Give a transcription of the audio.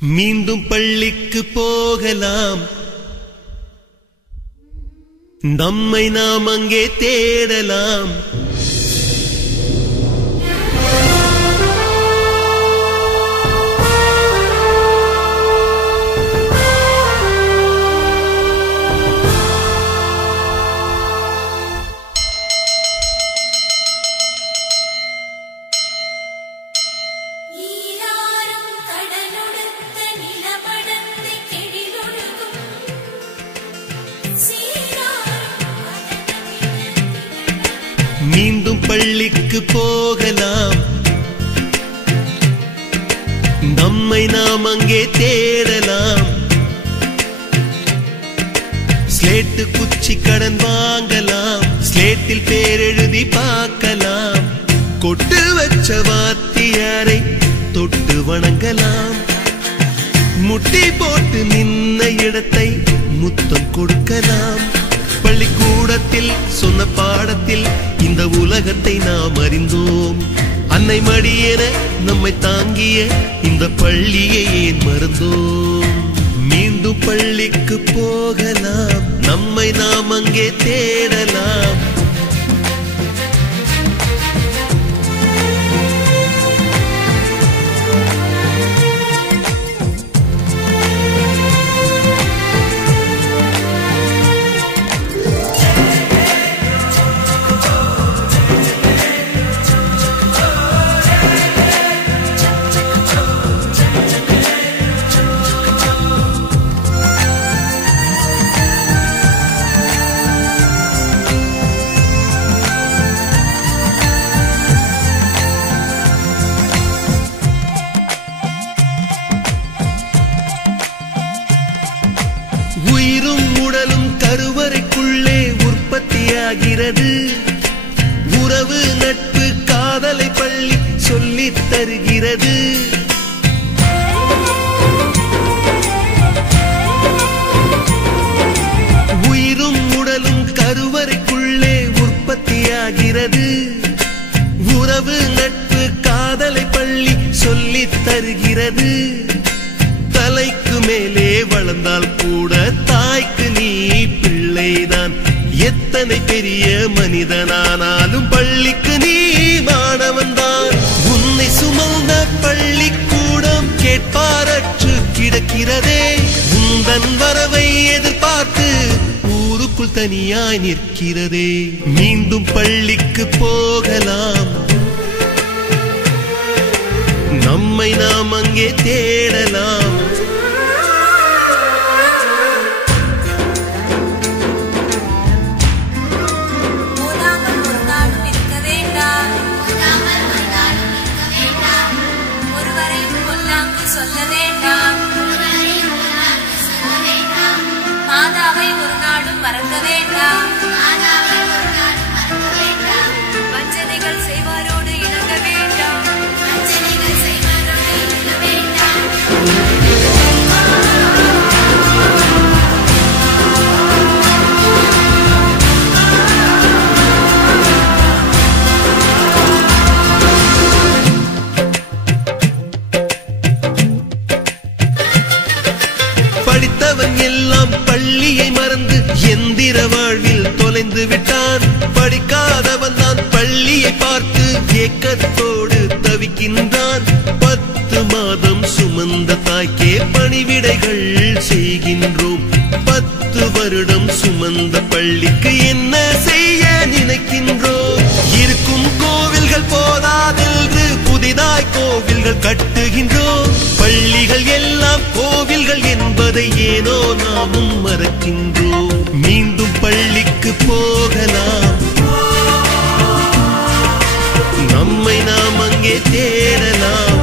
மீண்டும் பள்ளிக்கு போகலாம், நம்மை நாம் அங்கே தேடலாம். மீண்டும் பள்ளிக்கு போகலாம், நம்மை நாம் அங்கே தேடலாம். ஸ்லேட்டு குச்சி கடன் வாங்கலாம், ஸ்லேட்டில் பேர் எழுதி பார்க்கலாம். கொட்டு வச்ச வாத்தியாரை தொட்டு வணங்கலாம். முட்டி போட்டு நின்ன இடத்தை முத்தம் கொடுக்கலாம். பள்ளிக்கூடத்தில் சொன்ன பாடத்தில் இந்த உலகத்தை நாம் அறிந்தோம். அன்னை மடியென நம்மை தாங்கிய இந்த பள்ளியை ஏன் மறந்தோம்? மீண்டும் பள்ளிக்கு போகலாம், நம்மை நாம் அங்கே தேடலாம். உயிரும் உடலும் கருவறைக்குள்ளே உற்பத்தியாகிறது. உறவு நட்பு காதலை பள்ளி சொல்லித் தருகிறது. உயிரும் உடலும் கருவறைக்குள்ளே உற்பத்தியாகிறது. உறவு நட்பு காதலை பள்ளி சொல்லித் தருகிறது. தலைக்கு மேலே வளர்ந்தால் கூட தாய்க்கு நீ பிள்ளைதான். எத்தனை பெரிய மனிதனானாலும் பள்ளிக்கு நீ மாணவன்தான். உன்னை சுமந்த பள்ளிக்கூடம் கேட்பாரற்று கிடக்கிறதே. உந்தன் வரவை எதிர்பார்த்து ஊருக்குள் தனியாய் நிற்கிறதே. மீண்டும் பள்ளிக்கு போகலாம், நம்மை நாம் அங்கே தேடலாம். சொல்ல வேண்டாம், மாதாவை ஒரு நாடும் மறக்க வேண்டாம். வஞ்சனைகள் செய்வாரோடு இணங்க வேண்டாம். படித்தவன் எல்லாம் பள்ளியை மறந்து எந்திர வாழ்வில் தொலைந்து விட்டான். படிக்காதவன் தான் பள்ளியை பார்த்து ஏக்கத்தோடு தவிக்கின்றான். 10 மாதம் சுமந்த தாய்க்கே பணிவிடைகள் செய்கின்றோம். 10 வருடம் சுமந்த பள்ளிக்கு என்ன செய்ய நினைக்கின்றோம்? இருக்கும் கோவில்கள் போதாதென்று புதிதாய் கோவில்கள் கட்டுகின்றோம். பள்ளிகள் எல்லாம் கோவில்கள் என்பதை ஏனோ நாமும் மறக்கின்றோம். மீண்டும் பள்ளிக்கு போகலாம், நம்மை நாம் அங்கே தேடலாம்.